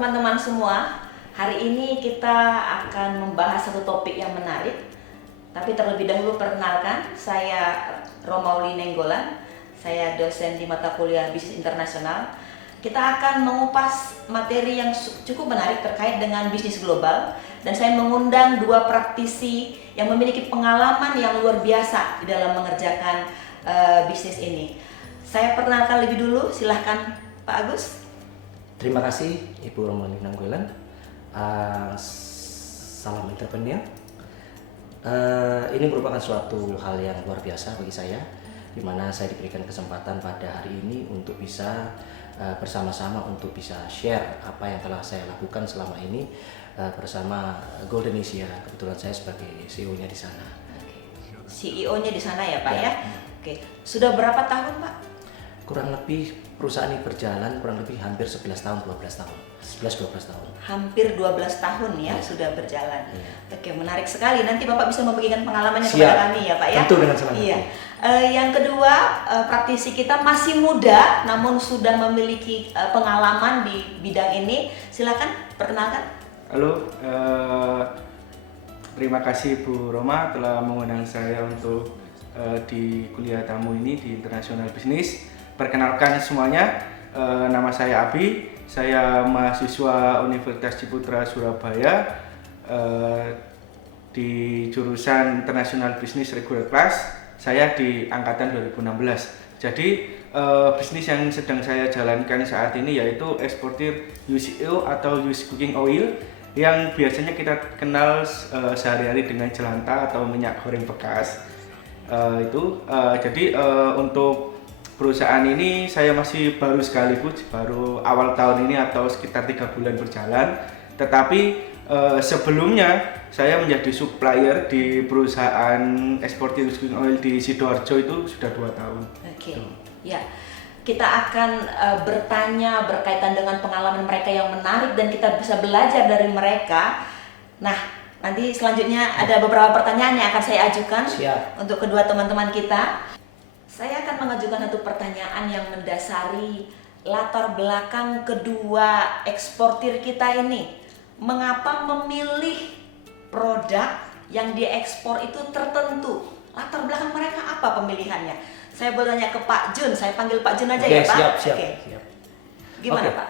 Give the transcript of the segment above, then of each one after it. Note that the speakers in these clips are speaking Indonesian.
teman-teman semua, hari ini kita akan membahas satu topik yang menarik. Tapi terlebih dahulu perkenalkan, saya Romauli Nenggolan, saya dosen di mata kuliah Bisnis Internasional. Kita akan mengupas materi yang cukup menarik terkait dengan bisnis global, dan saya mengundang dua praktisi yang memiliki pengalaman yang luar biasa di dalam mengerjakan bisnis ini. Saya perkenalkan lebih dulu, silahkan Pak Agus. Terima kasih Ibu Romauli Nenggolan. Salam entrepreneur. Ini merupakan suatu hal yang luar biasa bagi saya, di mana saya diberikan kesempatan pada hari ini untuk bisa bersama-sama untuk bisa share apa yang telah saya lakukan selama ini bersama Goldenesia. Kebetulan saya sebagai CEO-nya di sana. CEO-nya di sana ya Pak ya? Oke. Sudah berapa tahun Pak? Kurang lebih perusahaan ini berjalan kurang lebih hampir 11 tahun, 12 tahun. 11-12 tahun. Hampir 12 tahun ya sudah berjalan. Oke, menarik sekali. Nanti Bapak bisa membagikan pengalamannya Siap. kepada kami ya Pak ya. Tentu, dengan senang hati. Iya. Yang kedua, praktisi kita masih muda namun sudah memiliki pengalaman di bidang ini. Silakan perkenalkan. Halo, terima kasih Bu Roma telah mengundang saya untuk di kuliah tamu ini di International Business. Perkenalkan semuanya, nama saya Abi, saya mahasiswa Universitas Ciputra Surabaya di jurusan International Business Regular Class. Saya di angkatan 2016. Jadi bisnis yang sedang saya jalankan saat ini yaitu eksportir UCO atau used cooking oil yang biasanya kita kenal sehari-hari dengan jelantah atau minyak goreng bekas. Jadi untuk perusahaan ini saya masih baru sekali Bu, baru awal tahun ini atau sekitar 3 bulan berjalan. Tetapi sebelumnya saya menjadi supplier di perusahaan eksportir used cooking oil di Sidoarjo itu sudah 2 tahun. Oke, ya. Kita akan bertanya berkaitan dengan pengalaman mereka yang menarik dan kita bisa belajar dari mereka. Nah, nanti selanjutnya ada beberapa pertanyaan yang akan saya ajukan. Siap. Untuk kedua teman-teman kita. Saya akan mengajukan satu pertanyaan yang mendasari latar belakang kedua eksportir kita ini. Mengapa memilih produk yang diekspor itu tertentu? Latar belakang mereka apa pemilihannya? Saya boleh tanya ke Pak Jun, saya panggil Pak Jun aja ya Pak? Siap. Gimana Oke. Pak?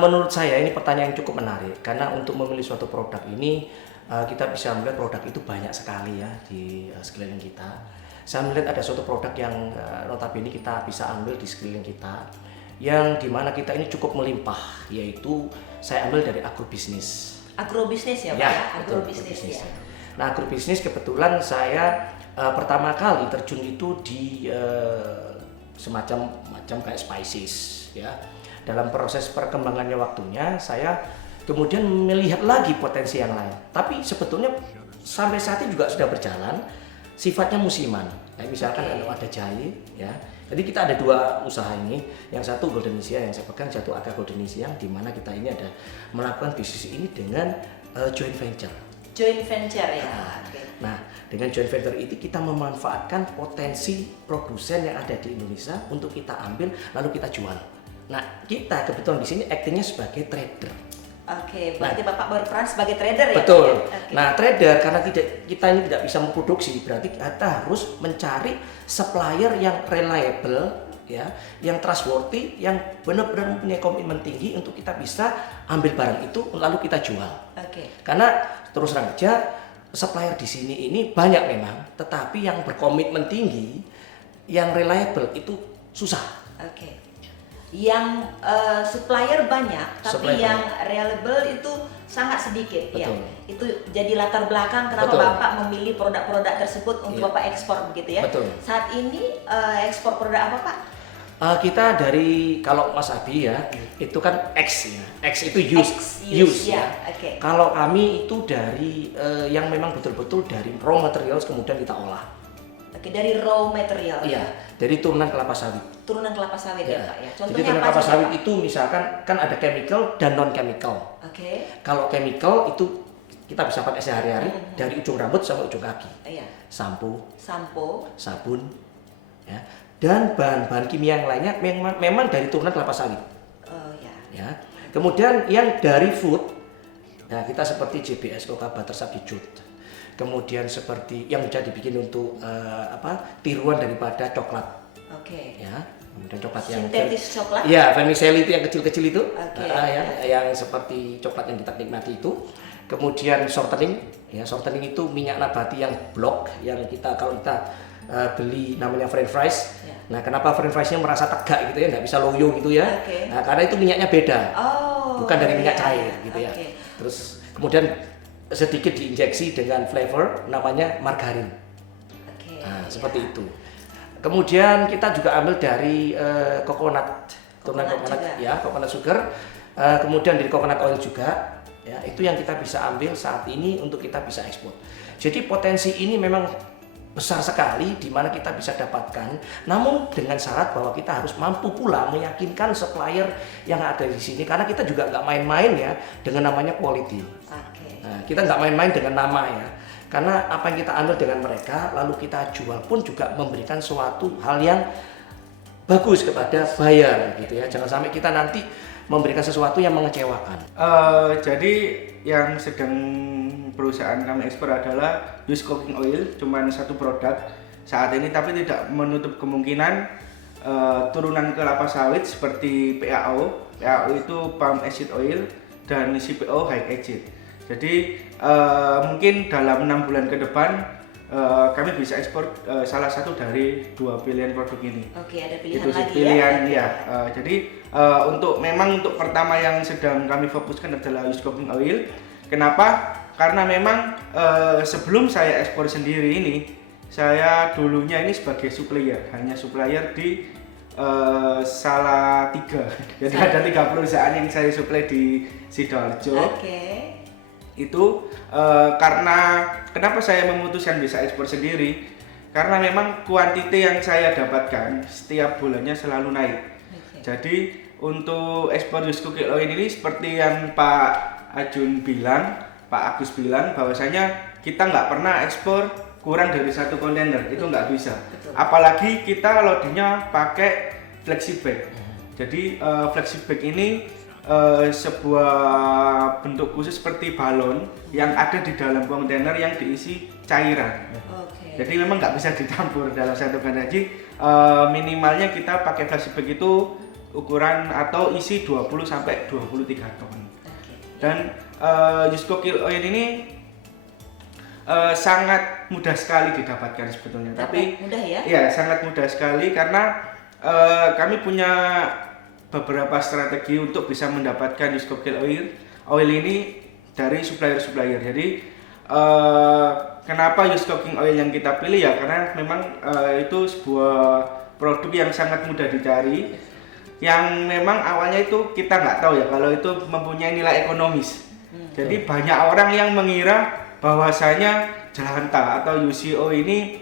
Menurut saya ini pertanyaan yang cukup menarik, karena untuk memilih suatu produk ini kita bisa melihat produk itu banyak sekali ya di sekeliling kita. Saya melihat ada suatu produk yang notabene kita bisa ambil di sekeliling kita, yang dimana kita ini cukup melimpah, yaitu saya ambil dari agrobisnis. Agrobisnis ya Pak? Ya, Agrobisnis ya. Nah, agrobisnis kebetulan saya pertama kali terjun itu di semacam kayak spices ya. Dalam proses perkembangannya waktunya saya kemudian melihat lagi potensi yang lain. Tapi sebetulnya sampai saat ini juga sudah berjalan, sifatnya musiman. Kayak misalkan kalau ada jahe ya. Jadi kita ada dua usaha ini, yang satu Goldenesia yang saya pegang, satu Aga Goldenesia, di mana kita ini ada melakukan bisnis ini dengan joint venture. Joint venture ya. Nah, dengan joint venture itu kita memanfaatkan potensi produsen yang ada di Indonesia untuk kita ambil lalu kita jual. Nah, kita kebetulan di sini aktingnya sebagai trader. Oke, berarti Bapak berperan sebagai trader ya? Betul. Oke. Nah, trader karena kita ini tidak bisa memproduksi, berarti kita harus mencari supplier yang reliable ya, yang trustworthy, yang benar-benar mempunyai komitmen tinggi untuk kita bisa ambil barang itu lalu kita jual. Oke. Karena terus terang aja supplier di sini ini banyak memang, tetapi yang berkomitmen tinggi, yang reliable itu susah. Oke. Yang supplier banyak, tapi Supplier yang reliable itu sangat sedikit. Betul. Ya. Itu jadi latar belakang kenapa Betul. Bapak memilih produk-produk tersebut untuk Iya. Bapak ekspor begitu ya. Betul. Saat ini ekspor produk apa Pak? Kita dari, kalau Mas Abi ya, itu kan X ya. X itu use ya. Oke. Kalau kami itu dari yang memang betul-betul dari raw materials kemudian kita olah. Oke, dari raw material. Iya, dari turunan kelapa sawit. Turunan kelapa sawit ya Pak ya. Jadi Contohnya turunan apa kelapa saja, sawit Pak? itu misalkan kan ada chemical dan non chemical. Oke. Kalau chemical itu kita bisa pakai sehari-hari dari ujung rambut sampai ujung kaki. Iya. Sampo, Sampo. sabun, ya. Dan bahan-bahan kimia yang lainnya memang dari turunan kelapa sawit. Oh ya. Ya. Kemudian yang dari food, nah kita seperti JBS Oka Butter Substitute. Kemudian seperti yang bisa dibikin untuk tiruan daripada coklat. Oke. Ya, kemudian coklat yang Sintetis coklat. ya, vermicelli itu yang kecil-kecil itu, Oke. yang seperti coklat yang kita nikmati itu. Kemudian shortening, ya shortening itu minyak nabati yang blok, yang kita kalau kita beli namanya French fries. Ya. Nah, kenapa French friesnya merasa tegak gitu ya, nggak bisa loyo gitu ya? Oke. Nah, karena itu minyaknya beda, Oh. bukan dari minyak iya, cair iya. gitu ya. Oke. Terus kemudian sedikit diinjeksi dengan flavor namanya margarin. Oke. Nah, iya. seperti itu. Kemudian kita juga ambil dari coconut Coconut juga. ya, coconut sugar. Kemudian dari coconut oil juga. Ya, itu yang kita bisa ambil saat ini untuk kita bisa ekspor. Jadi potensi ini memang besar sekali di mana kita bisa dapatkan. Namun dengan syarat bahwa kita harus mampu pula meyakinkan supplier yang ada di sini karena kita juga nggak main-main ya dengan namanya quality. Oke. Nah, kita nggak main-main dengan nama ya, karena apa yang kita ambil dengan mereka lalu kita jual pun juga memberikan suatu hal yang bagus kepada buyer gitu ya. Jangan sampai kita nanti memberikan sesuatu yang mengecewakan. Jadi yang sedang perusahaan kami ekspor adalah used cooking oil, cuman satu produk saat ini, tapi tidak menutup kemungkinan turunan kelapa sawit seperti PAO. PAO itu palm acid oil dan CPO high acid. Jadi mungkin dalam 6 bulan ke depan kami bisa ekspor salah satu dari 2 pilihan produk ini. Oke, ada pilihan Itu sih lagi pilihan ya. ya. Jadi untuk pertama yang sedang kami fokuskan adalah used cooking oil. Kenapa? Karena memang sebelum saya ekspor sendiri ini, saya dulunya ini sebagai supplier, hanya supplier di Salatiga. Jadi ada 3 perusahaan yang saya supply di Sidoarjo. Oke. Itu karena kenapa saya memutuskan bisa ekspor sendiri, karena memang kuantiti yang saya dapatkan setiap bulannya selalu naik. Jadi untuk ekspor used cooking oil ini seperti yang Pak Ajun bilang, Pak Agus bilang bahwasanya kita nggak pernah ekspor kurang dari 1 kontainer, itu nggak bisa. Betul. Apalagi kita loadingnya pakai flexi bag. Jadi flexi bag ini sebuah bentuk khusus seperti balon yang ada di dalam kontainer yang diisi cairan. Oke. Jadi memang nggak bisa ditampur dalam satu kontainer. Jadi minimalnya kita pakai flexi bag itu ukuran atau isi 20 sampai 23 ton. Oke. Dan used cooking oil ini sangat mudah sekali didapatkan sebetulnya. Tapi mudah ya? iya, sangat mudah sekali karena kami punya beberapa strategi untuk bisa mendapatkan used cooking oil ini dari supplier-supplier. Jadi kenapa used cooking oil yang kita pilih ya karena memang itu sebuah produk yang sangat mudah dicari, yang memang awalnya itu kita nggak tahu ya kalau itu mempunyai nilai ekonomis. Jadi banyak orang yang mengira bahwasanya jelantah atau UCO ini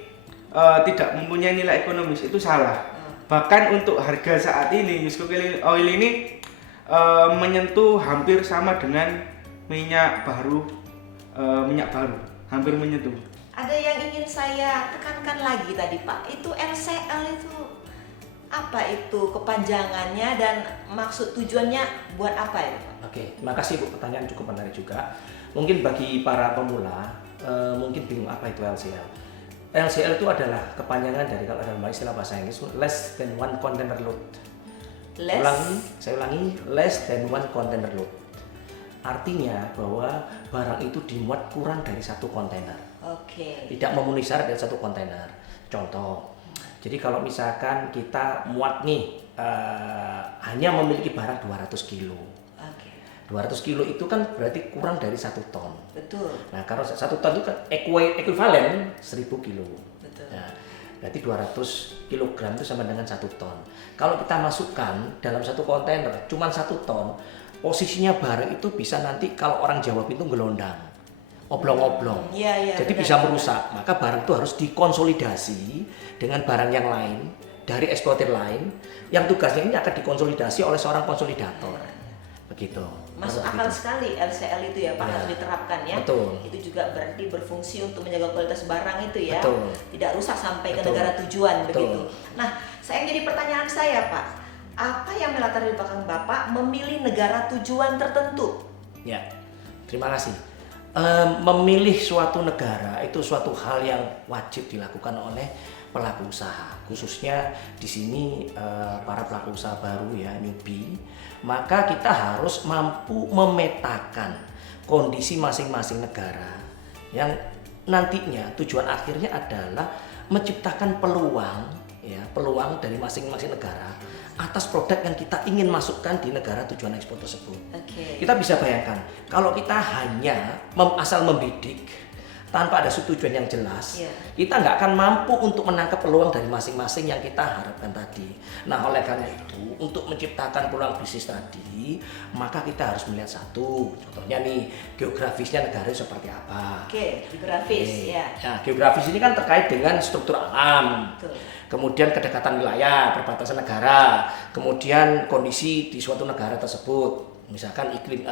tidak mempunyai nilai ekonomis, itu salah. Bahkan untuk harga saat ini used cooking oil ini menyentuh hampir sama dengan minyak baru, hampir menyentuh. Ada yang ingin saya tekankan lagi tadi Pak, itu LCL itu apa itu kepanjangannya dan maksud tujuannya buat apa ya Pak? Oke, makasih Bu, pertanyaan cukup menarik juga. Mungkin bagi para pemula mungkin bingung apa itu LCL. LCL itu adalah kepanjangan dari, kalau dalam istilah bahasa Inggris, less than one container load. Saya ulangi, less than one container load. Artinya bahwa barang itu dimuat kurang dari 1 kontainer. Oke. Tidak memenuhi syarat dari 1 kontainer. Contoh, jadi kalau misalkan kita muat nih hanya memiliki barang 200 kilo. Oke. 200 kilo itu kan berarti kurang dari 1 ton. Betul. Nah, kalau 1 ton itu kan ekuivalen 1000 kilo. Betul. Nah, berarti 200 kilogram itu sama dengan 1 ton. Kalau kita masukkan dalam 1 kontainer cuma 1 ton, posisinya barang itu bisa nanti kalau orang Jawa itu gelondang, oblong-oblong. Iya, Jadi benar, bisa benar. merusak. Maka barang itu harus dikonsolidasi dengan barang yang lain dari eksportir lain yang tugasnya ini akan dikonsolidasi oleh seorang konsolidator. Begitu. Masuk Kurang akal begitu. sekali LCL itu ya Pak, Ya. harus diterapkan ya. Betul. Itu juga berarti berfungsi untuk menjaga kualitas barang itu ya. Betul. Tidak rusak sampai ke Betul. negara tujuan Betul. begitu. Nah, saya jadi pertanyaan saya Pak. Apa yang melatar belakang Bapak memilih negara tujuan tertentu? Ya, terima kasih. Memilih suatu negara itu suatu hal yang wajib dilakukan oleh pelaku usaha, khususnya di sini para pelaku usaha baru ya, newbie. Maka kita harus mampu memetakan kondisi masing-masing negara yang nantinya tujuan akhirnya adalah menciptakan peluang ya, peluang dari masing-masing negara atas produk yang kita ingin masukkan di negara tujuan ekspor tersebut. Kita bisa bayangkan kalau kita hanya asal membidik tanpa ada tujuan yang jelas, kita nggak akan mampu untuk menangkap peluang dari masing-masing yang kita harapkan tadi. Nah, oleh karena itu, untuk menciptakan peluang bisnis tadi, maka kita harus melihat satu, contohnya nih, geografisnya negara seperti apa. Geografis ya. Nah, geografis ini kan terkait dengan struktur alam. Betul. Kemudian kedekatan wilayah, perbatasan negara, kemudian kondisi di suatu negara tersebut, misalkan iklim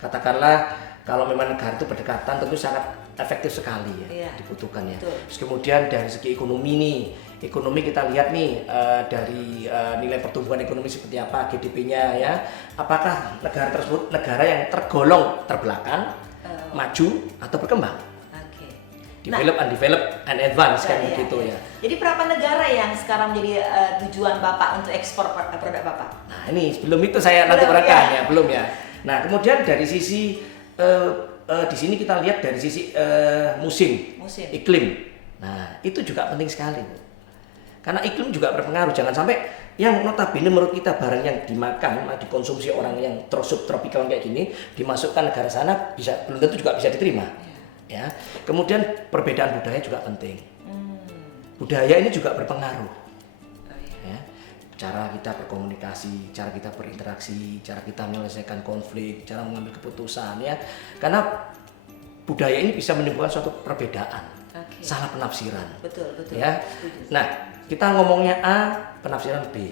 katakanlah kalau memang negara itu berdekatan tentu sangat efektif sekali ya, dibutuhkan ya. Betul. Terus kemudian dari segi ekonomi nih, ekonomi kita lihat nih dari nilai pertumbuhan ekonomi seperti apa, GDP-nya ya, apakah negara tersebut negara yang tergolong terbelakang, maju atau berkembang. Develop, undeveloped, and advance kan begitu ya. Jadi berapa negara yang sekarang menjadi tujuan Bapak untuk ekspor produk Bapak? Nah ini sebelum itu saya nanti merekam ya, belum ya. Nah kemudian dari sisi di sini kita lihat dari sisi musim, iklim. Nah itu juga penting sekali, Bu. Karena iklim juga berpengaruh. Jangan sampai yang notabene menurut kita barang yang dimakan, dikonsumsi orang yang subtropikal kayak gini, dimasukkan negara sana bisa belum tentu juga bisa diterima. Ya, kemudian perbedaan budaya juga penting. Budaya ini juga berpengaruh. Ya, cara kita berkomunikasi, cara kita berinteraksi, cara kita menyelesaikan konflik, cara mengambil keputusan ya. Karena budaya ini bisa menimbulkan suatu perbedaan, salah penafsiran. Betul. Ya. Nah, kita ngomongnya A, penafsiran B.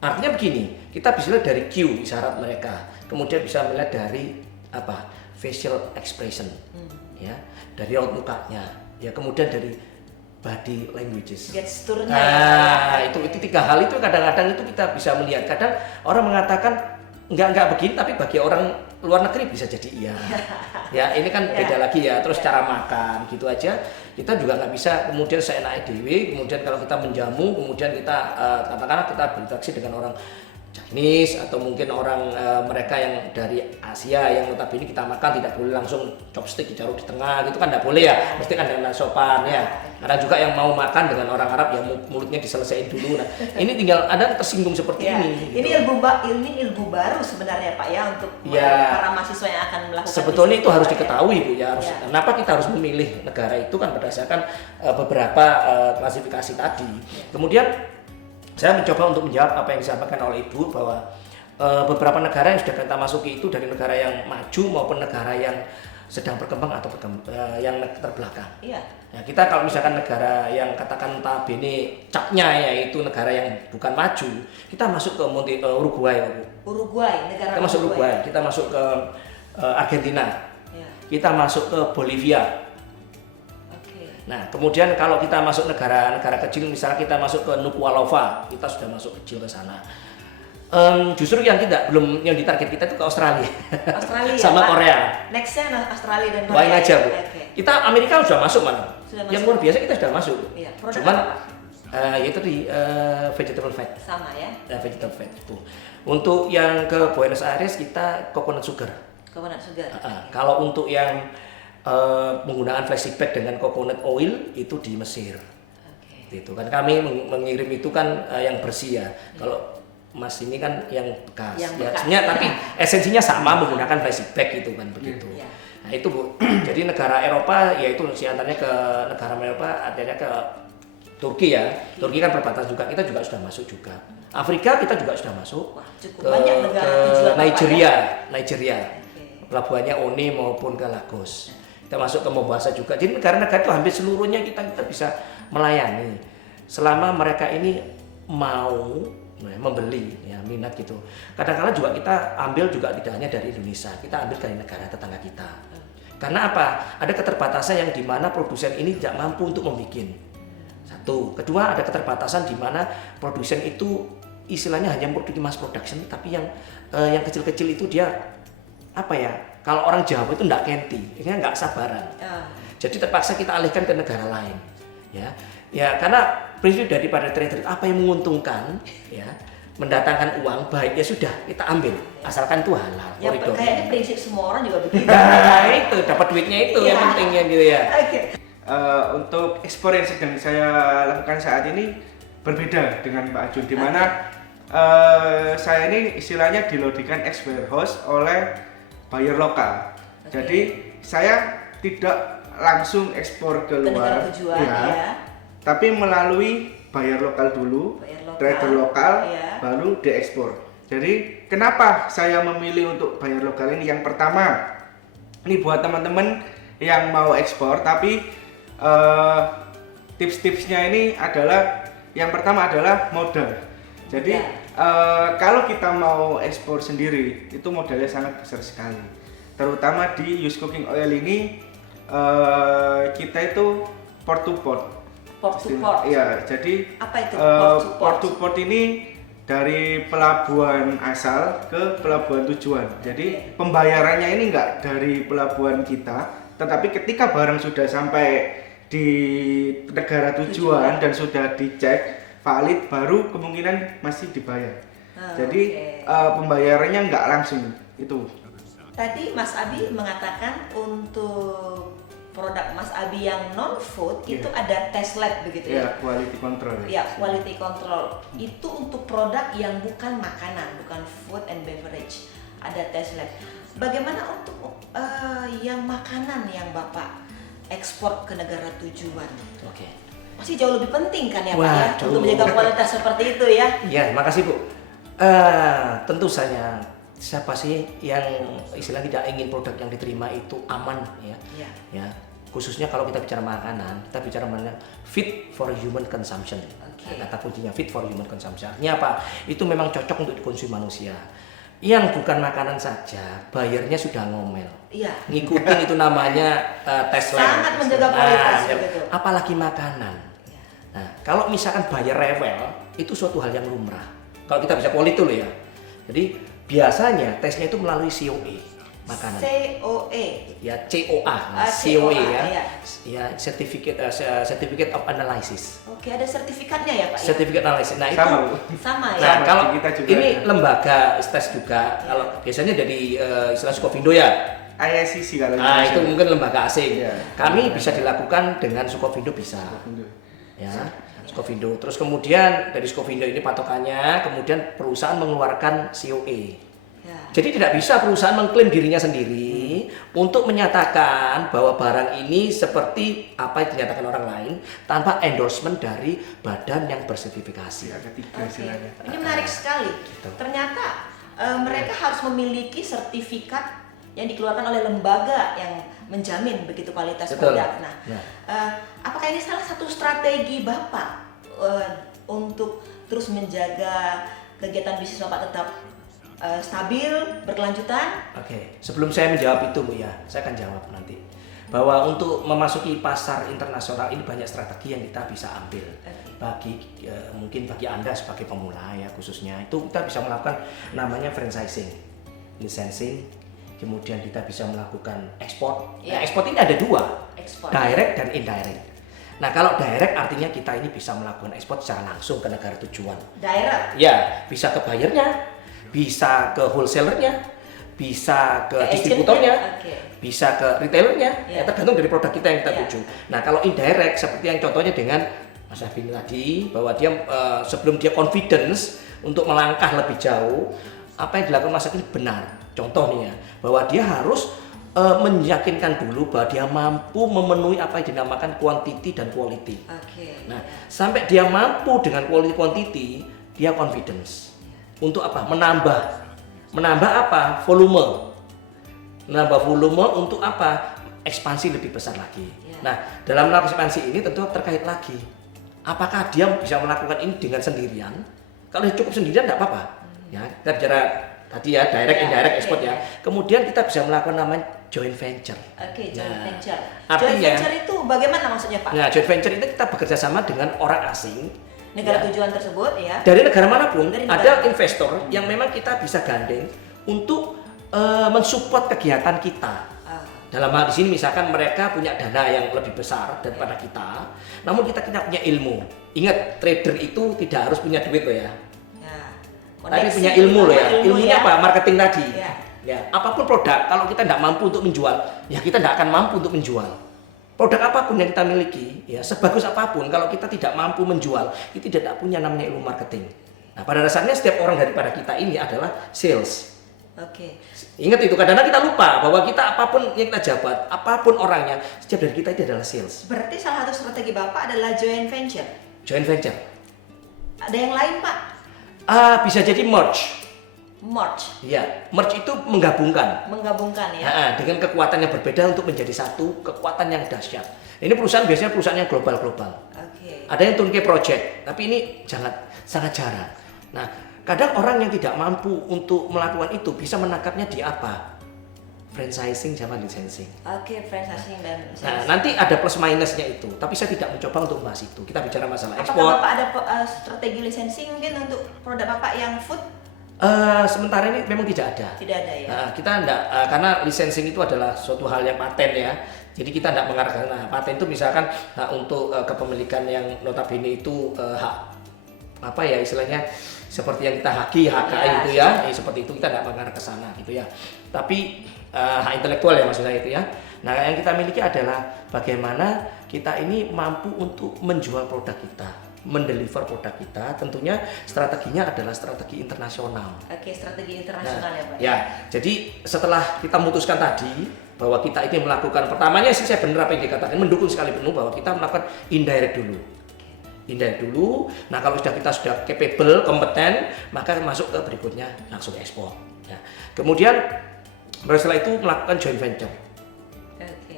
Artinya begini, kita bisa lihat dari Q isyarat mereka, kemudian bisa melihat dari apa? Facial expression. Ya, dari raut mukanya, ya kemudian dari body languages. Gesturnya. Nah, itu tiga hal itu kadang-kadang itu kita bisa melihat. Kadang orang mengatakan enggak begini, tapi bagi orang luar negeri bisa jadi iya. Ya, ini kan beda lagi ya. Terus cara makan gitu aja. Kita juga nggak bisa kemudian seenaknya dewe, kemudian kalau kita menjamu, kemudian kita katakanlah kita berinteraksi dengan orang Chinese atau mungkin orang mereka yang dari Asia yang notabene kita makan tidak boleh langsung chopstick ditaruh di tengah gitu kan, tidak boleh ya, mesti kan dengan sopan ya. Ada juga yang mau makan dengan orang Arab yang mulutnya diselesaikan dulu. Nah ini tinggal ada tersinggung seperti ini. Ini ilmu baru sebenarnya Pak ya untuk para mahasiswa yang akan melakukan. Sebetulnya itu harus diketahui Bu ya. Kenapa kita harus memilih negara itu kan berdasarkan beberapa klasifikasi tadi. Kemudian saya mencoba untuk menjawab apa yang disampaikan oleh Ibu bahwa beberapa negara yang sudah kita masuki itu dari negara yang maju maupun negara yang sedang berkembang atau yang terbelakang. Iya. Ya, kita kalau misalkan negara yang katakan notabene capnya yaitu negara yang bukan maju, kita masuk ke Uruguay. Negara kita masuk Uruguay, kita masuk ke Argentina, kita masuk ke Bolivia. Nah, kemudian kalau kita masuk negara-negara kecil, misalnya kita masuk ke Nuku'alofa, kita sudah masuk kecil ke sana. Justru yang belum ditarget kita itu ke Australia sama Pak. Korea. Nextnya Australia dan Korea. Baik aja Bu. Kita Amerika sudah masuk mana? Yang luar biasa kita sudah masuk. Iya. Cuman yaitu di vegetable fat. Sama ya. Vegetable fat itu. Untuk yang ke Buenos Aires kita coconut sugar. Kalau untuk yang penggunaan plastic bag dengan coconut oil itu di Mesir. Itu kan kami mengirim itu kan yang bersih ya. Kalau Mas ini kan yang bekas. Tapi esensinya sama menggunakan plastic bag itu kan begitu. Nah itu Bu. Jadi negara Eropa yaitu antaranya ke negara Eropa adanya ke Turki ya. Turki kan perbatasan juga. Kita juga sudah masuk juga. Afrika kita juga sudah masuk. Cukup banyak negara tujuan Nigeria. Pelabuhannya One maupun ke Lagos. Kita masuk ke Mombasa juga. Jadi negara-negara itu hampir seluruhnya kita bisa melayani selama mereka ini mau membeli ya, minat gitu. Kadang-kadang juga kita ambil juga tidak hanya dari Indonesia, kita ambil dari negara tetangga kita. Karena apa? Ada keterbatasan yang dimana produsen ini tidak mampu untuk membuat. Satu, kedua ada keterbatasan di mana produsen itu istilahnya hanya produksi mass production, tapi yang kecil-kecil itu dia apa ya? Kalau orang Jawa itu nggak kenti, nggak sabaran. Jadi terpaksa kita alihkan ke negara lain, ya karena prinsip daripada trade apa yang menguntungkan, ya mendatangkan uang baik ya sudah kita ambil, asalkan itu halal. Ya kayaknya prinsip semua orang juga begitu. Nah itu dapat duitnya itu yang pentingnya gitu ya. Untuk ekspor yang sedang saya lakukan saat ini berbeda dengan Pak Ajun, di mana saya ini istilahnya dilodikan ex warehouse oleh buyer lokal. Jadi saya tidak langsung ekspor ke luar, negara tujuan, ya. Tapi melalui buyer lokal dulu, trader lokal, baru diekspor. Jadi kenapa saya memilih untuk buyer lokal ini? Yang pertama, ini buat teman-teman yang mau ekspor, tapi tips-tipsnya ini adalah yang pertama adalah modal. Jadi kalau kita mau ekspor sendiri itu modalnya sangat besar sekali. Terutama di Yus Cooking Oil ini kita itu port to port. Port to port. Iya, jadi apa itu port to port ini dari pelabuhan asal ke pelabuhan tujuan. Jadi pembayarannya ini enggak dari pelabuhan kita, tetapi ketika barang sudah sampai di negara tujuan dan sudah dicek valid, baru kemungkinan masih dibayar. Jadi pembayarannya nggak langsung itu. Tadi Mas Abi mengatakan untuk produk Mas Abi yang non food itu ada test lab begitu ya? Quality control. Ya, quality control. Itu untuk produk yang bukan makanan, bukan food and beverage. Ada test lab. Bagaimana untuk yang makanan yang Bapak ekspor ke negara tujuan? Oke. Masih jauh lebih penting kan ya Pak ya, untuk menjaga kualitas seperti itu ya? Ya, makasih Bu. Tentu saja siapa sih yang istilah tidak ingin produk yang diterima itu aman ya? Ya. Khususnya kalau kita bicara makanan, kita bicara mengenai fit for human consumption. Kata kuncinya fit for human consumption. Artinya apa? Itu memang cocok untuk dikonsumsi manusia. Yang bukan makanan saja, bayarnya sudah ngomel. Iya. Ngikutin itu namanya tes lab. Sangat menjaga kualitas begitu. Apalagi makanan. Nah, kalau misalkan bayar rewel, itu suatu hal yang lumrah. Kalau kita bisa quality loh ya. Jadi biasanya tesnya itu melalui COA makanan. COA. Ya COA, COA ya. Ya certificate of analysis. Oke, ada sertifikatnya ya Pak? Certificate analysis. Nah itu sama ya. Nah kalau kita juga ini lembaga tes juga. Kalau biasanya dari istilah Sukovindo ya. ISCC kalau itu mungkin lembaga asing. Kami bisa dilakukan dengan Sukovindo bisa. Ya, Sukovindo. Terus kemudian dari Sukovindo ini patokannya, kemudian perusahaan mengeluarkan COA. Jadi tidak bisa perusahaan mengklaim dirinya sendiri untuk menyatakan bahwa barang ini seperti apa yang dinyatakan orang lain tanpa endorsement dari badan yang bersertifikasi. Ini menarik sekali. Ternyata mereka harus memiliki sertifikat yang dikeluarkan oleh lembaga yang menjamin begitu kualitas produk. Nah, apakah ini salah satu strategi Bapak untuk terus menjaga kegiatan bisnis Bapak tetap stabil, berkelanjutan? Oke, sebelum saya menjawab itu Bu ya, saya akan jawab nanti. Bahwa untuk memasuki pasar internasional ini banyak strategi yang kita bisa ambil. Mungkin bagi Anda sebagai pemula ya khususnya, itu kita bisa melakukan namanya franchising, licensing, kemudian kita bisa melakukan ekspor. Nah, ekspor ini ada dua, direct dan indirect. Nah kalau direct artinya kita ini bisa melakukan ekspor secara langsung ke negara tujuan. Direct? Ya, bisa ke buyernya, bisa ke wholesalernya, bisa ke distributornya, bisa ke retailernya, ya tergantung dari produk kita yang kita tuju. Nah kalau indirect seperti yang contohnya dengan Mas Abi tadi, bahwa dia sebelum dia confidence untuk melangkah lebih jauh, apa yang dilakukan Mas Abi ini benar. Contoh nih ya, bahwa dia harus meyakinkan dulu bahwa dia mampu memenuhi apa yang dinamakan quantity dan quality. Nah, sampai dia mampu dengan quality quantity, dia confidence. Untuk apa? Menambah apa? Volume. Menambah volume untuk apa? Ekspansi lebih besar lagi. Nah, dalam melakukan ekspansi ini tentu terkait lagi. Apakah dia bisa melakukan ini dengan sendirian? Kalau dia cukup sendirian tidak apa-apa. Ya, kita bicara tadi ya direct indirect export ya. Kemudian kita bisa melakukan namanya joint venture. Joint venture. Artinya, joint venture itu bagaimana maksudnya Pak? Nah, joint venture itu kita bekerja sama dengan orang asing negara ya, tujuan tersebut ya. dari negara manapun Dari negara ada manapun. investor yang memang kita bisa gandeng untuk mensupport kegiatan kita. Ah, Dalam hal di sini misalkan mereka punya dana yang lebih besar daripada kita, namun kita punya ilmu. Ingat, trader itu tidak harus punya duit loh ya. ya. Tapi Koneksi, punya ilmu loh ya. Ilmunya ya. apa? Marketing tadi. Ya. Ya, apapun produk, kalau kita tidak mampu untuk menjual, ya kita tidak akan mampu untuk menjual. Produk apapun yang kita miliki, ya sebagus apapun, kalau kita tidak mampu menjual, itu tidak punya namanya ilmu marketing. Nah, pada dasarnya setiap orang daripada kita ini adalah sales. Oke. Ingat itu, kadang-kadang kita lupa bahwa kita apapun yang kita jabat, apapun orangnya, setiap dari kita itu adalah sales. Berarti salah satu strategi Bapak adalah joint venture. Joint venture. Ada yang lain Pak? Bisa jadi merge. Merge, Ya, merge itu menggabungkan. menggabungkan ya. Dengan kekuatan yang berbeda untuk menjadi satu kekuatan yang dahsyat. Ini perusahaan biasanya perusahaan yang global-global. Oke. Ada yang turnkey project, tapi ini sangat jarang. Nah, kadang orang yang tidak mampu untuk melakukan itu bisa menangkapnya di apa? Franchising sama licensing. Oke, franchising dan Nah, sales. nanti ada plus minusnya itu, tapi saya tidak mencoba untuk membahas itu. Kita bicara masalah Apakah ekspor. Bapak ada strategi licensing mungkin untuk produk Bapak yang food? Sementara ini memang tidak ada. Tidak ada ya. Nah, kita enggak, karena licensing itu adalah suatu hal yang paten ya. Jadi kita tidak mengarah ke sana. Paten itu misalkan hak untuk kepemilikan yang notabene itu hak apa ya istilahnya seperti yang kita haki HKI Ya, itu ya, seperti itu kita tidak mengarah ke sana gitu ya. Tapi hak intelektual ya maksud saya itu ya. Nah, yang kita miliki adalah bagaimana kita ini mampu untuk menjual produk kita, mendeliver produk kita. Tentunya strateginya adalah strategi internasional. Oke, strategi internasional ya Pak. Ya, jadi setelah kita memutuskan tadi bahwa kita ini melakukan, pertamanya sih saya benar apa yang dikatakan, mendukung sekali penuh bahwa kita melakukan indirect dulu. Indirect dulu. Nah, kalau kita sudah capable, kompeten, maka masuk ke berikutnya langsung ekspor. Ya. Kemudian setelah itu melakukan joint venture. Oke.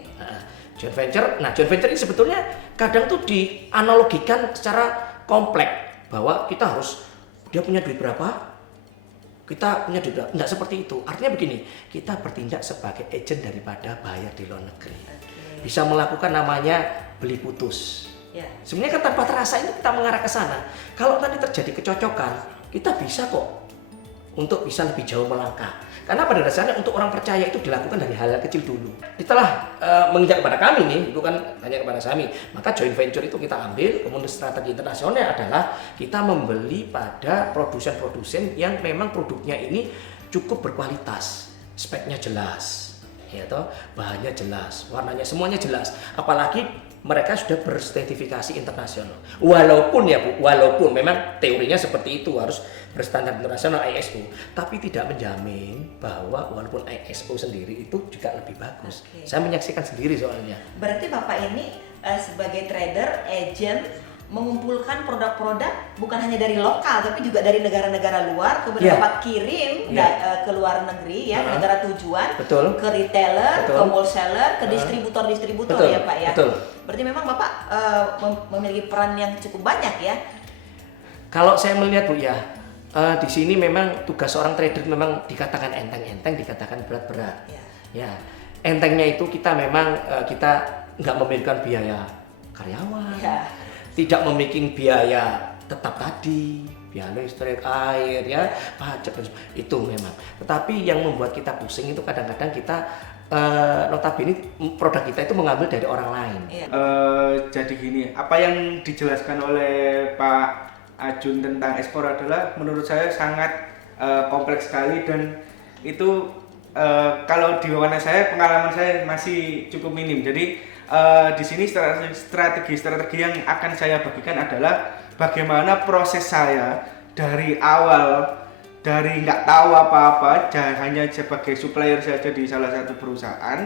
Joint venture. Nah, joint venture ini sebetulnya kadang tuh dianalogikan secara kompleks bahwa kita harus dia punya duit berapa, kita punya duit berapa. Enggak seperti itu. Artinya begini, kita bertindak sebagai agent daripada buyer di luar negeri. Oke. Bisa melakukan namanya beli putus. Ya. Sebenarnya kan tanpa terasa ini kita mengarah ke sana. Kalau nanti terjadi kecocokan, kita bisa kok untuk bisa lebih jauh melangkah. Karena pada dasarnya untuk orang percaya itu dilakukan dari hal-hal kecil dulu. Setelah menginjak kepada kami nih, itu kan hanya kepada kami. Maka joint venture itu kita ambil, kemudian strategi internasionalnya adalah kita membeli pada produsen-produsen yang memang produknya ini cukup berkualitas, speknya jelas, ya toh, bahannya jelas, warnanya semuanya jelas. Apalagi mereka sudah bersertifikasi internasional. Walaupun ya Bu, walaupun memang teorinya seperti itu harus berstandar internasional ISO, tapi tidak menjamin bahwa walaupun ISO sendiri itu juga lebih bagus. Oke. Saya menyaksikan sendiri soalnya. Berarti Bapak ini sebagai trader, agent mengumpulkan produk-produk bukan hanya dari lokal tapi juga dari negara-negara luar, kemudian Iya. Bapak kirim Iya. ke luar negeri ya, ke negara tujuan, Betul. ke retailer, Betul. ke wholesaler, ke distributor-distributor Betul. ya Pak ya. Betul. Berarti memang Bapak memiliki peran yang cukup banyak ya. Kalau saya melihat Bu ya, di sini memang tugas seorang trader memang dikatakan enteng-enteng, dikatakan berat-berat. Ya. Ya, entengnya itu kita memang kita nggak memikirkan biaya karyawan, Ya. tidak memikirkan biaya tetap tadi, biaya listrik, air, ya, pajak itu memang. Tetapi yang membuat kita pusing itu kadang-kadang kita notabene produk kita itu mengambil dari orang lain. Iya. Jadi gini, apa yang dijelaskan oleh Pak Ajun tentang ekspor adalah menurut saya sangat kompleks sekali dan itu kalau di wawancara saya, pengalaman saya masih cukup minim. Jadi di sini strategi yang akan saya bagikan adalah bagaimana proses saya dari awal, dari nggak tahu apa-apa, hanya sebagai supplier saja di salah satu perusahaan,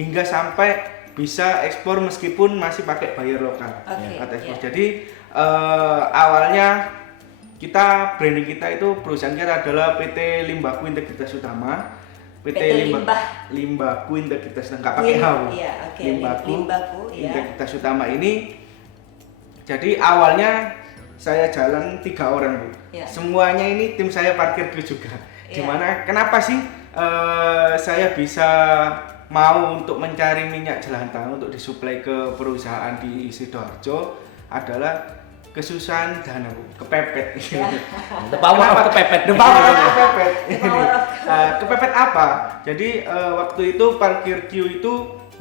hingga sampai bisa ekspor meskipun masih pakai buyer lokal. Oke, Atau ekspor. iya. Jadi awalnya branding kita itu perusahaan kita adalah PT Limbahku Integritas Utama. PT Limbahku Integritas Utama, nggak pakai H. Iya, oke. Limbahku Iya. Integritas Utama ini. Jadi awalnya saya jalan 3 orang Bu. Iya. Semuanya ini tim saya parkir juga. Iya. Dimana kenapa sih saya bisa mau untuk mencari minyak jelantah untuk disuplai ke perusahaan di Sidoarjo adalah kesusahan dana, Bu. Kepepet. The power of kepepet. The power of kepepet. The power of Kepepet apa? Jadi waktu itu Parkir Q itu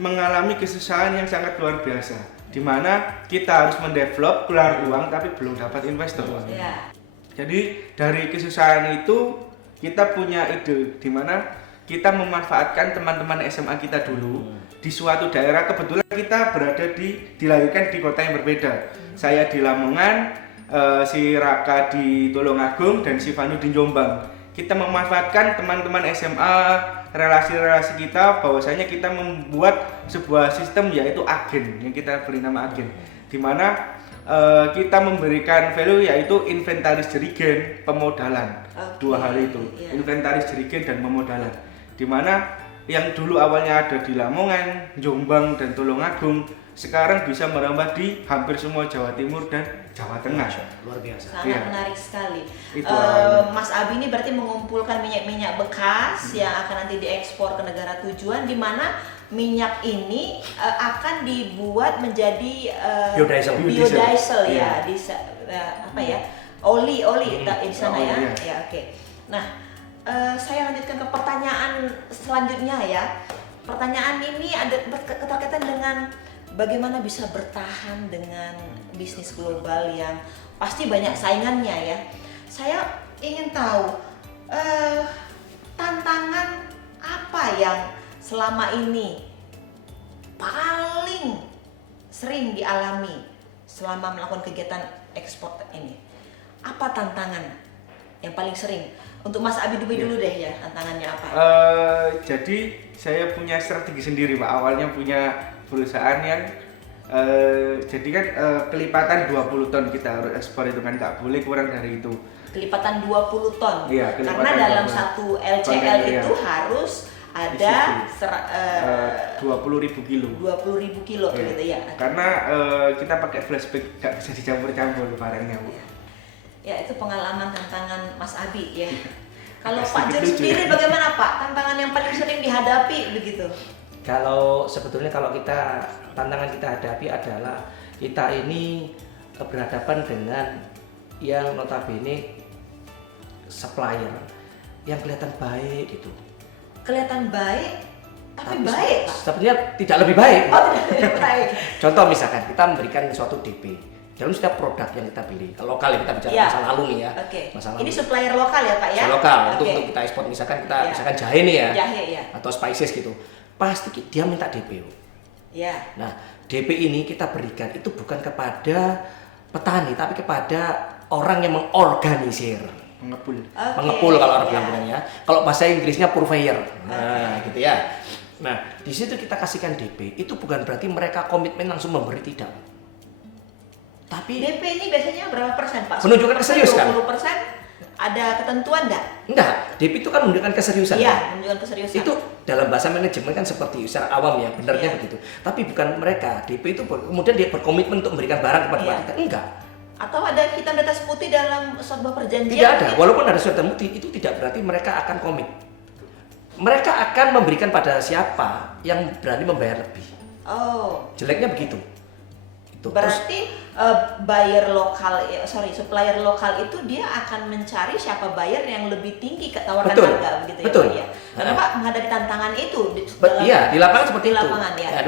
mengalami kesusahan yang sangat luar biasa, di mana kita harus mendevelop keluar uang tapi belum dapat investor. Ya. Jadi dari kesusahan itu kita punya ide, di mana kita memanfaatkan teman-teman SMA kita dulu di suatu daerah. Kebetulan kita dilahirkan di kota yang berbeda. Saya di Lamongan, si Raka di Tulungagung, dan si Vanu di Jombang. Kita memanfaatkan teman-teman SMA, relasi-relasi kita, bahwasanya kita membuat sebuah sistem yaitu agen yang kita beri nama agen, di mana kita memberikan value yaitu inventaris jerigen, pemodalan. Dua hal itu, inventaris jerigen dan pemodalan, di mana yang dulu awalnya ada di Lamongan, Jombang, dan Tulungagung sekarang bisa merambah di hampir semua Jawa Timur dan Jawa Tengah. Luar biasa. Sangat menarik sekali. Itu Mas Abi ini berarti mengumpulkan minyak-minyak bekas yang akan nanti diekspor ke negara tujuan, di mana minyak ini akan dibuat menjadi biodiesel ya, apa ya, oli di sana ya. Ya, oke. Nah, saya lanjutkan ke pertanyaan selanjutnya ya. Pertanyaan ini ada keterkaitan dengan bagaimana bisa bertahan dengan bisnis global yang pasti banyak saingannya ya. Saya ingin tahu tantangan apa yang selama ini paling sering dialami selama melakukan kegiatan ekspor ini. Apa tantangan yang paling sering? Untuk Mas Abi dulu deh ya, tantangannya apa? Jadi saya punya strategi sendiri, Pak. Awalnya punya perusahaan yang jadi kan kelipatan 20 ton kita harus ekspor, itu kan nggak boleh kurang dari itu. Kelipatan 20 ton. Iya, karena dalam 20. satu LCL Konten, itu harus ada 20.000 kilo. 20.000 kilo Iya. gitu ya. Karena kita pakai flashback, nggak bisa dicampur-campur barangnya, Bu. Ya, itu pengalaman tantangan Mas Abi ya. Kalau Pasti Pak Jun lucu. sendiri bagaimana Pak? Tantangan yang paling sering dihadapi begitu? Kalau sebetulnya tantangan kita hadapi adalah kita ini berhadapan dengan yang notabene supplier yang kelihatan baik gitu. Kelihatan baik, tapi baik Pak. Sebenarnya tidak lebih baik. Oh, tidak baik. Contoh misalkan kita memberikan suatu DP dalam setiap produk yang kita beli. Kalau lokal kita bicara Ya. masa lalu nih ya. Oke. Masa Ini lalu. supplier lokal ya Pak ya? Supplier lokal Oke. untuk kita ekspor, misalkan kita Ya. misalkan jahe nih ya. Jahe ya. Atau spices gitu. Pasti dia minta DP. Ya. Nah, DP ini kita berikan itu bukan kepada petani tapi kepada orang yang mengorganisir. Mengepul. Oke. Mengepul kalau orang Ya. bilang ya. Kalau bahasa Inggrisnya purveyor. Nah, gitu ya. Nah, di situ kita kasihkan DP, itu bukan berarti mereka komitmen langsung memberi, tidak. Tapi DP ini biasanya berapa persen Pak? Menunjukkan keseriusan. 20%? Ada ketentuan enggak? enggak, DP itu kan menunjukkan keseriusan. Iya, menunjukkan keseriusan. Itu dalam bahasa manajemen kan seperti secara awam ya, benarnya Iya. begitu. Tapi bukan mereka, DP itu kemudian dia berkomitmen untuk memberikan barang kepada Iya. kita. Enggak. Atau ada hitam di atas putih dalam sebuah perjanjian? Tidak ada. gitu? Walaupun ada surat putih, itu tidak berarti mereka akan komit. Mereka akan memberikan pada siapa yang berani membayar lebih. Oh. Jeleknya begitu. Itu. Terus, Berarti supplier lokal itu dia akan mencari siapa buyer yang lebih tinggi ketawaran Betul. harga begitu Betul. ya Pak ya. Dan Pak menghadapi tantangan itu iya, di lapangan seperti di itu. lapangan ya. Nah,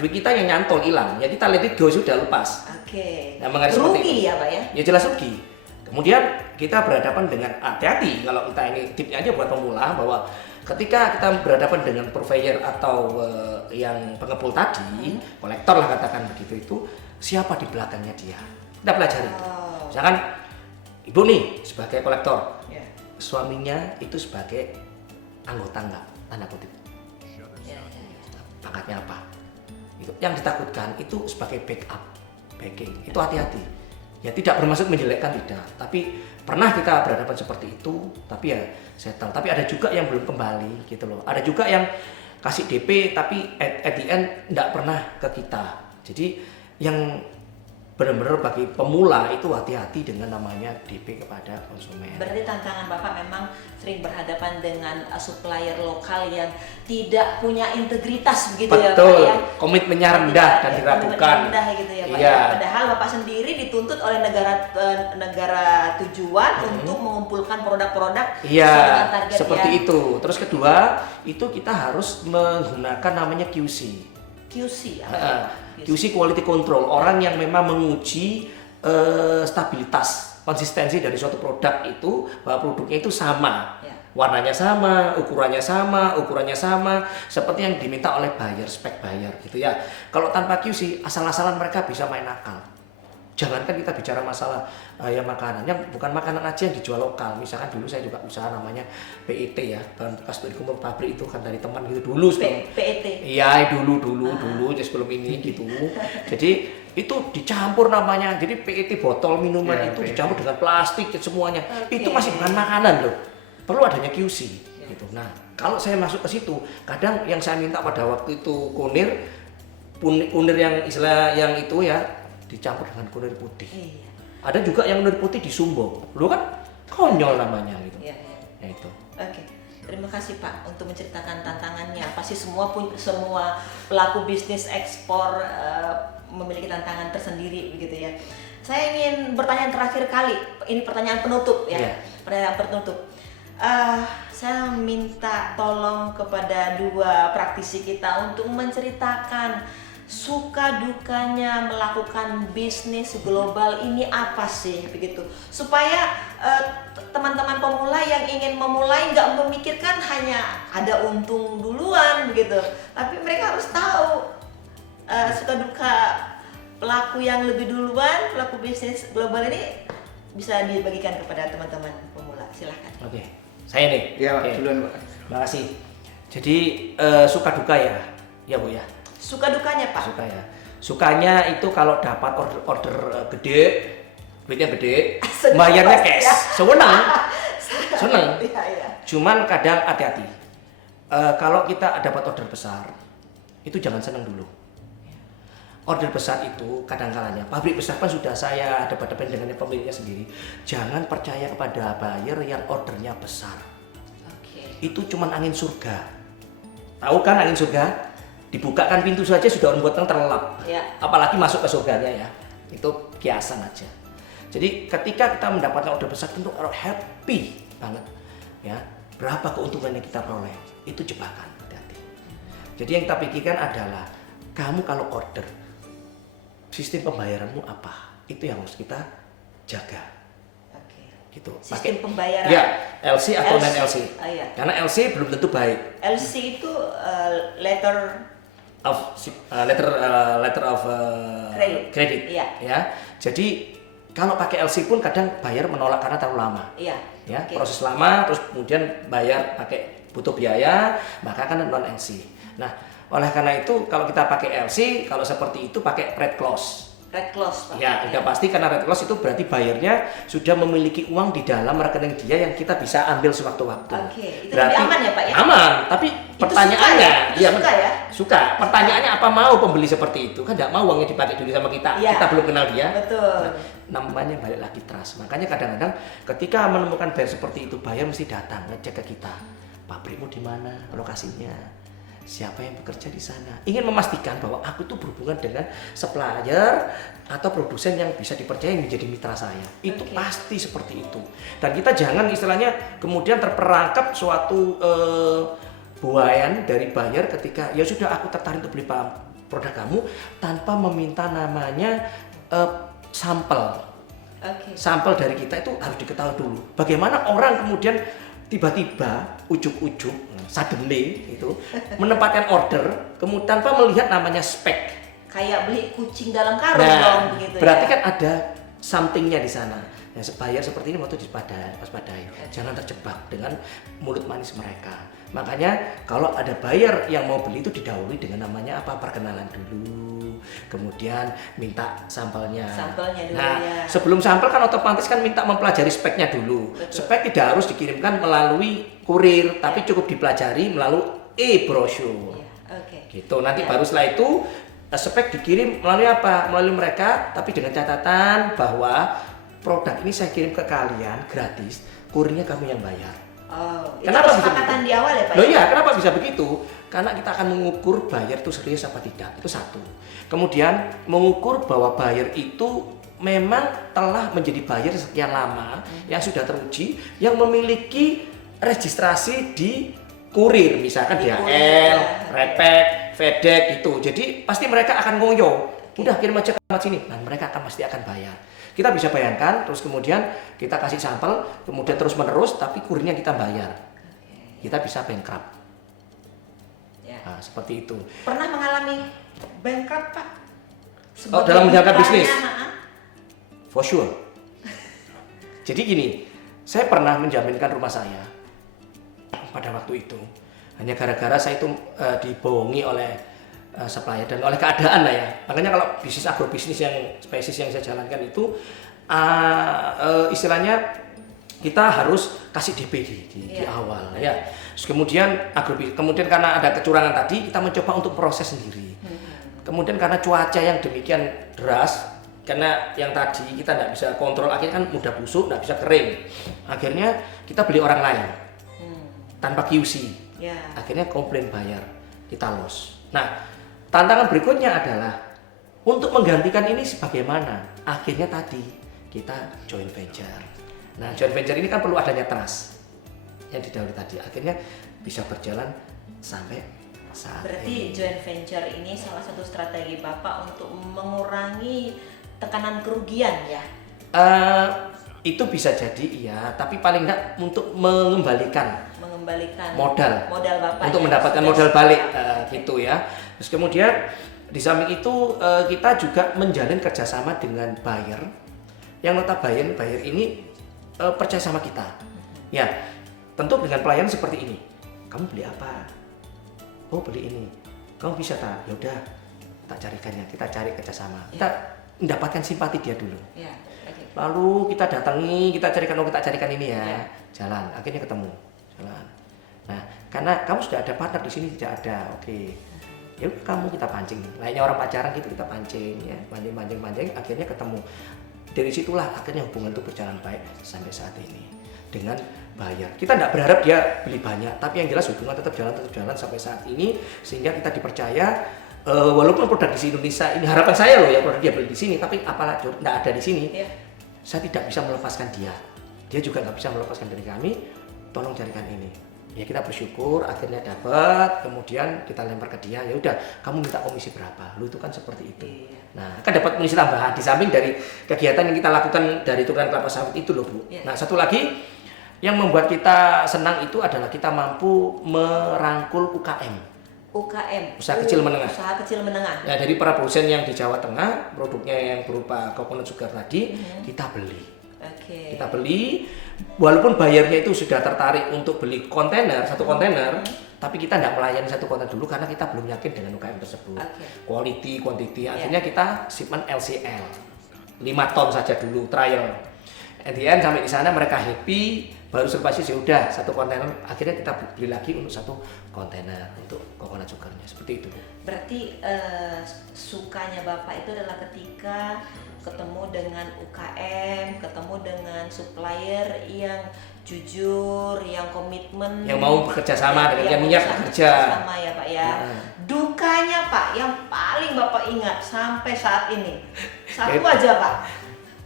duit kita yang nyantol hilang. Ya kita let it go, sudah lepas. Oke. Nah, mengenai seperti Rugi itu. ya Pak ya. Ya jelas rugi. Kemudian kita berhadapan dengan hati-hati kalau kita ini tipnya aja buat pemula, bahwa ketika kita berhadapan dengan purveyor atau yang pengepul tadi, kolektor lah katakan begitu, itu siapa di belakangnya dia. Kita pelajari. Oh. Misalkan ibu nih sebagai kolektor, Ya. suaminya itu sebagai anggota enggak, tanda kutip. Ya. Pangkatnya apa? Itu yang ditakutkan itu sebagai backing. Itu hati-hati. Ya tidak bermaksud menjelekkan, tidak, tapi pernah kita berhadapan seperti itu, tapi ya settle. Tapi ada juga yang belum kembali gitu loh. Ada juga yang kasih DP tapi at the end enggak pernah ke kita. Jadi yang benar-benar bagi pemula itu hati-hati dengan namanya DP kepada konsumen. Berarti tantangan Bapak memang sering berhadapan dengan supplier lokal yang tidak punya integritas begitu ya Pak Betul, ya. komitmennya rendah dan Komitmen diragukan. rendah gitu ya Pak Iya. ya. Padahal Bapak sendiri dituntut oleh negara tujuan untuk mengumpulkan produk-produk sesuai Iya, dengan target seperti ya. itu. Terus kedua, itu kita harus menggunakan namanya QC. QC apa Heeh. ya, Pak? QC quality control, orang yang memang menguji stabilitas, konsistensi dari suatu produk itu, bahwa produknya itu sama. Ya. Warnanya sama, ukurannya sama, seperti yang diminta oleh buyer, spek buyer gitu ya. Kalau tanpa QC, asal-asalan mereka bisa main akal. Jangankan kita bicara masalah ya makanan, yang bukan makanan aja yang dijual lokal. Misalkan dulu saya juga usaha namanya PET ya, bahan bekas untuk dikumpul pabrik itu kan dari teman gitu dulu sebelum PET. iya dulu ya sebelum ini gitu. Jadi itu dicampur namanya. Jadi PET botol minuman Ya, itu PET. dicampur dengan plastik dan semuanya. Oke. Itu masih bukan makanan loh. Perlu adanya QC gitu. Nah, kalau saya masuk ke situ, kadang yang saya minta pada waktu itu kunir yang istilah yang itu ya dicampur dengan kunir putih. Iya. Ada juga yang kunir putih disumbong. Lu kan konyol namanya gitu. Iya, iya. Ya itu. Oke, terima kasih Pak untuk menceritakan tantangannya. Pasti semua pelaku bisnis ekspor memiliki tantangan tersendiri begitu ya. Saya ingin bertanya terakhir kali, ini pertanyaan penutup ya, Iya. pertanyaan penutup. Saya minta tolong kepada dua praktisi kita untuk menceritakan suka dukanya melakukan bisnis global ini apa sih begitu, supaya teman-teman pemula yang ingin memulai nggak memikirkan hanya ada untung duluan begitu, tapi mereka harus tahu suka duka pelaku yang lebih duluan, pelaku bisnis global ini bisa dibagikan kepada teman-teman pemula. Silahkan. Oke. Saya nih. Ya, Oke. duluan Pak. Makasih. Jadi suka duka ya. Ya Bu ya. Suka dukanya Pak. Suka ya. Sukanya itu kalau dapat order gede, duitnya gede, Senang bayarnya pasti cash. ya. Seneng. Iya, iya. Cuman kadang hati-hati. Kalau kita dapat order besar, itu jangan seneng dulu. Order besar itu kadang-kalanya, pabrik besar kan sudah saya debat-debat dengan pemiliknya sendiri. Jangan percaya kepada buyer yang ordernya besar. Oke. Itu cuman angin surga. Tahu kan angin surga? Dibukakan pintu saja sudah membuat orang terlelap. Ya. Apalagi masuk ke surganya ya. Itu kiasan aja. Jadi ketika kita mendapatkan order besar tentu orang happy banget. Ya. Berapa keuntungan yang kita peroleh? Itu jebakan. Hati-hati. Jadi yang kita pikirkan adalah kamu kalau order, sistem pembayaranmu apa? Itu yang harus kita jaga. Oke. Gitu. Sistem pembayaran. Ya, LC atau LC. non LC. Iya. Karena LC belum tentu baik. LC itu letter Letter of credit. Iya. Ya. Jadi kalau pakai LC pun kadang bayar menolak karena terlalu lama. Iya. Ya, Oke. proses lama terus kemudian bayar pakai butuh biaya, maka kan non LC. Nah, oleh karena itu kalau kita pakai LC, kalau seperti itu pakai red clause. Red clause Pak. Ya, udah pasti karena red clause itu berarti bayarnya sudah memiliki uang di dalam rekening dia yang kita bisa ambil sewaktu-waktu. Oke, itu lebih aman ya, Pak, ya? Aman, tapi Itu pertanyaannya, suka ya? Itu suka ya? Suka. Pertanyaannya apa mau pembeli seperti itu? Kan tidak mau uangnya dipakai dulu sama kita. Iya. Kita belum kenal dia. Betul. Nah, namanya balik lagi trust. Makanya kadang-kadang ketika menemukan buyer seperti itu, buyer mesti datang ngecek ke kita. Pabrikmu di mana? Lokasinya? Siapa yang bekerja di sana? Ingin memastikan bahwa aku tuh berhubungan dengan supplier atau produsen yang bisa dipercaya yang menjadi mitra saya. Itu Oke. pasti seperti itu. Dan kita jangan istilahnya kemudian terperangkap suatu buayan dari buyer ketika ya sudah aku tertarik untuk beli produk kamu tanpa meminta namanya sampel. Oke. Sampel dari kita itu harus diketahui dulu. Bagaimana orang kemudian tiba-tiba ujuk-ujuk suddenly itu menempatkan order kemudian tanpa melihat namanya spek. Kayak beli kucing dalam karung Nah, dong begitu berarti ya. kan ada somethingnya di sana. Ya, buyer seperti ini waktu waspadai. Jangan terjebak dengan mulut manis mereka. Makanya kalau ada buyer yang mau beli itu didahului dengan namanya apa? Perkenalan dulu. Kemudian minta sampelnya. Sampelnya dulu Nah, ya. sebelum sampel kan otomatis kan minta mempelajari speknya dulu. Betul. Spek tidak harus dikirimkan melalui kurir, tapi cukup dipelajari melalui e-brochure. Iya. Oke. Gitu. Nanti Ya. baru setelah itu spek dikirim melalui apa? Melalui mereka, tapi dengan catatan bahwa produk ini saya kirim ke kalian gratis, kurirnya kamu yang bayar. Oh, itu Kenapa bisa kesepakatan di awal ya Pak? Loh iya, kenapa bisa begitu? Karena kita akan mengukur buyer itu serius apa tidak, itu satu. Kemudian mengukur bahwa buyer itu memang telah menjadi buyer sekian lama, yang sudah teruji, yang memiliki registrasi di kurir, misalkan Di DHL, kurir, Repek, FedEx gitu. Jadi pasti mereka akan ngoyo, udah kirim aja ke alamat sini, dan mereka pasti akan bayar. Kita bisa bayangkan, terus kemudian kita kasih sampel, kemudian terus menerus, tapi kurirnya kita bayar. Kita bisa bankrupt. Ya. Nah, seperti itu. Pernah mengalami bankrupt Pak? Oh, dalam menjalankan dukanya, bisnis? For sure. Jadi gini, saya pernah menjaminkan rumah saya pada waktu itu. Hanya gara-gara saya itu dibohongi oleh supplier dan oleh keadaan lah ya. Makanya kalau bisnis agrobisnis yang spesies yang saya jalankan itu istilahnya kita harus kasih DP di awal ya. Terus kemudian karena ada kecurangan tadi kita mencoba untuk proses sendiri. Kemudian karena cuaca yang demikian deras, karena yang tadi kita tidak bisa kontrol, akhirnya kan mudah busuk, tidak bisa kering. Akhirnya kita beli orang lain tanpa QC. Ya. Akhirnya komplain bayar, kita loss. Nah, tantangan berikutnya adalah untuk menggantikan ini sebagaimana? Akhirnya tadi kita joint venture. Nah, joint venture ini kan perlu adanya trust yang didahului tadi. Akhirnya bisa berjalan sampai saat Berarti ini. joint venture ini salah satu strategi Bapak untuk mengurangi tekanan kerugian ya? Itu bisa jadi iya, tapi paling enggak untuk mengembalikan modal Bapak untuk ya, mendapatkan sudah modal balik siap. gitu ya. Terus kemudian di samping itu kita juga menjalin kerjasama dengan buyer yang notabene buyer ini percaya sama kita. Ya, tentu dengan pelayanan seperti ini. Kamu beli apa? Oh, beli ini. Kamu bisa tak? Ya udah, tak carikannya. Kita cari kerjasama. Kita mendapatkan simpati dia dulu. Ya, oke. Lalu kita datangi, kita carikan ini ya. Ya. Jalan, akhirnya ketemu. Jalan. Nah, karena kamu sudah ada partner di sini tidak ada. Oke. Ya udah, kamu kita pancing. Layaknya orang pacaran gitu kita pancing ya. Pancing, akhirnya ketemu. Dari situlah akhirnya hubungan itu berjalan baik sampai saat ini dengan buyer. Kita tidak berharap dia beli banyak, tapi yang jelas hubungan tetap jalan sampai saat ini sehingga kita dipercaya. Walaupun produk di Indonesia ini harapan saya loh ya produk dia beli di sini, tapi apalah tidak ada di sini. Ya. Saya tidak bisa melepaskan dia juga nggak bisa melepaskan dari kami. Tolong carikan ini ya, kita bersyukur akhirnya dapat, kemudian kita lempar ke dia, ya udah kamu minta komisi berapa, lu itu kan seperti itu. Iya. Nah, kan dapat komisi tambahan di samping dari kegiatan yang kita lakukan dari turunan kelapa sawit itu loh Bu. Iya. Nah, satu lagi yang membuat kita senang itu adalah kita mampu merangkul UKM. Usaha kecil menengah. Usaha kecil menengah. Nah, dari para produsen yang di Jawa Tengah, produknya yang berupa komponen sugar tadi, kita beli. Oke. Kita beli, walaupun bayarnya itu sudah tertarik untuk beli kontainer, satu kontainer, tapi kita tidak melayani satu kontainer dulu karena kita belum yakin dengan UKM tersebut. Quality, quantity, akhirnya kita shipment LCL, 5 ton saja dulu, trial. At the end sampai di sana mereka happy, baru surprise ya udah satu kontainer, akhirnya kita beli lagi untuk satu kontainer untuk coconut sugarnya, seperti itu. Berarti sukanya Bapak itu adalah ketika ketemu dengan UKM, ketemu dengan supplier yang jujur, yang komitmen, yang mau bekerja sama dengan yang minyak bekerja sama ya Pak ya. Dukanya Pak yang paling Bapak ingat sampai saat ini satu aja Pak.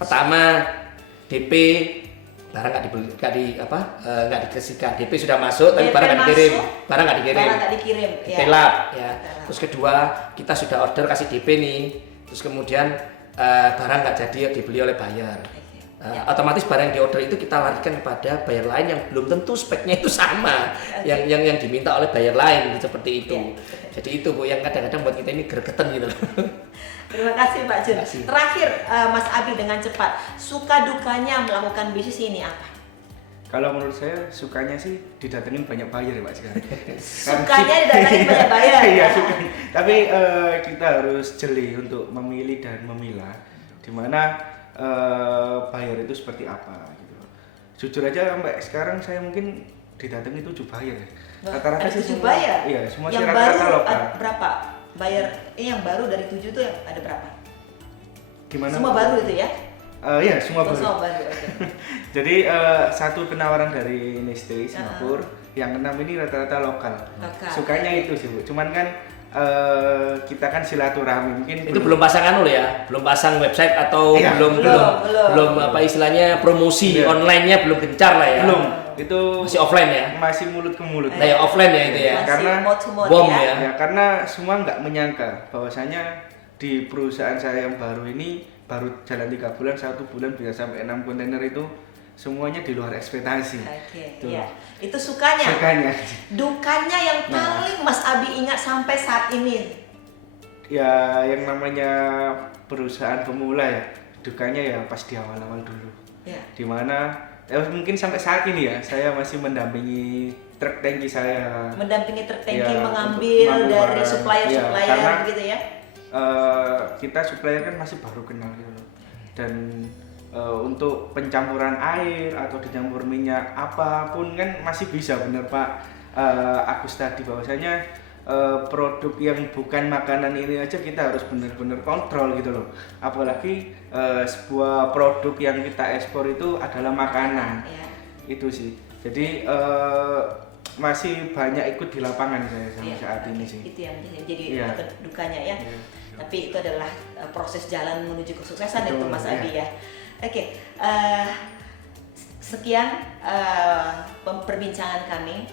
Pertama, DP barang nggak dikasihkan. DP sudah masuk tapi barang nggak dikirim. Barang nggak dikirim. Telap ya. Terus kedua, kita sudah order kasih DP nih. Terus kemudian barang nggak jadi dibeli oleh buyer. Otomatis barang yang diorder itu kita larikan kepada buyer lain yang belum tentu speknya itu sama yang diminta oleh buyer lain seperti itu. Jadi itu Bu yang kadang-kadang buat kita ini gregetan gitu. Terima kasih Pak Jun. Terakhir Mas Abi dengan cepat, suka dukanya melakukan bisnis ini apa? Kalau menurut saya sukanya sih didatengin banyak buyer ya Pak sekarang. Sukanya didatengin banyak buyer. Iya sukanya. Tapi kita harus jeli untuk memilih dan memilah di mana buyer itu seperti apa gitu. Jujur aja sampai sekarang saya mungkin didatangi 7 buyer ya. Rata-rata sih 7 buyer. Iya, semua yang rata-rata baru lokal. berapa buyer yang baru dari 7 tuh ada berapa? Gimana? Semua baru itu ya? Ya, semua baru. Semua baru, oke. Jadi satu penawaran dari Nestle Singapura, yang 6 ini rata-rata lokal. Sukanya itu sih, Bu. Cuman kan kita kan silaturahmi mungkin Itu belum pasangan lo ya, belum pasang website atau Iya. belum apa istilahnya promosi Iya. online-nya belum gencar lah ya. belum. Itu Masih offline ya. masih mulut ke mulut. Nah, ya offline ya itu ya. Masih Karena mode to mode bom ya. ya. Ya, karena semua nggak menyangka bahwasanya di perusahaan saya yang baru ini baru jalan 3 bulan, 1 bulan bisa sampai 6 kontainer itu semuanya di luar ekspektasi. Oke, Tuh. iya. Itu sukanya. Sukanya. Dukanya yang paling Mas Abi ingat sampai saat ini. Ya yang namanya perusahaan pemula ya, dukanya ya pas di awal-awal dulu. Ya. Dimana mungkin sampai saat ini ya saya masih mendampingi truk tangki saya. Mendampingi truk tangki Ya, mengambil untuk dari barang. supplier-supplier Ya, karena gitu ya. Kita supplier kan masih baru kenal gitu loh. Dan untuk pencampuran air atau dicampur minyak apapun kan masih bisa, bener Pak Agus tadi bahwasanya produk yang bukan makanan ini aja kita harus benar-benar kontrol gitu loh. Apalagi sebuah produk yang kita ekspor itu adalah makanan. Ya. Itu sih. Jadi masih banyak ikut di lapangan saya sampai Iya, saat ini sih. Itu yang jadi Iya. dukanya ya. Iya. Tapi itu adalah proses jalan menuju kesuksesan Betul, itu Mas iya. Abi ya. Oke, sekian perbincangan kami.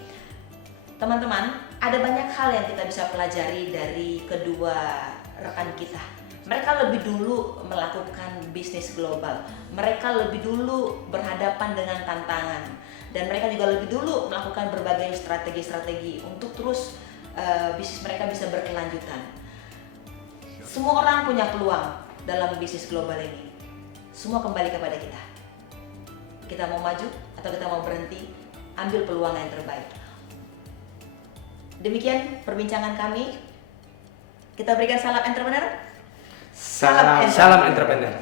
Teman-teman, ada banyak hal yang kita bisa pelajari dari kedua rekan kita. Mereka lebih dulu melakukan bisnis global. Mereka lebih dulu berhadapan dengan tantangan. Dan mereka juga lebih dulu melakukan berbagai strategi-strategi untuk terus bisnis mereka bisa berkelanjutan. Semua orang punya peluang dalam bisnis global ini. Semua kembali kepada kita. Kita mau maju atau kita mau berhenti, ambil peluang yang terbaik. Demikian perbincangan kami. Kita berikan salam entrepreneur. Salam Salam entrepreneur.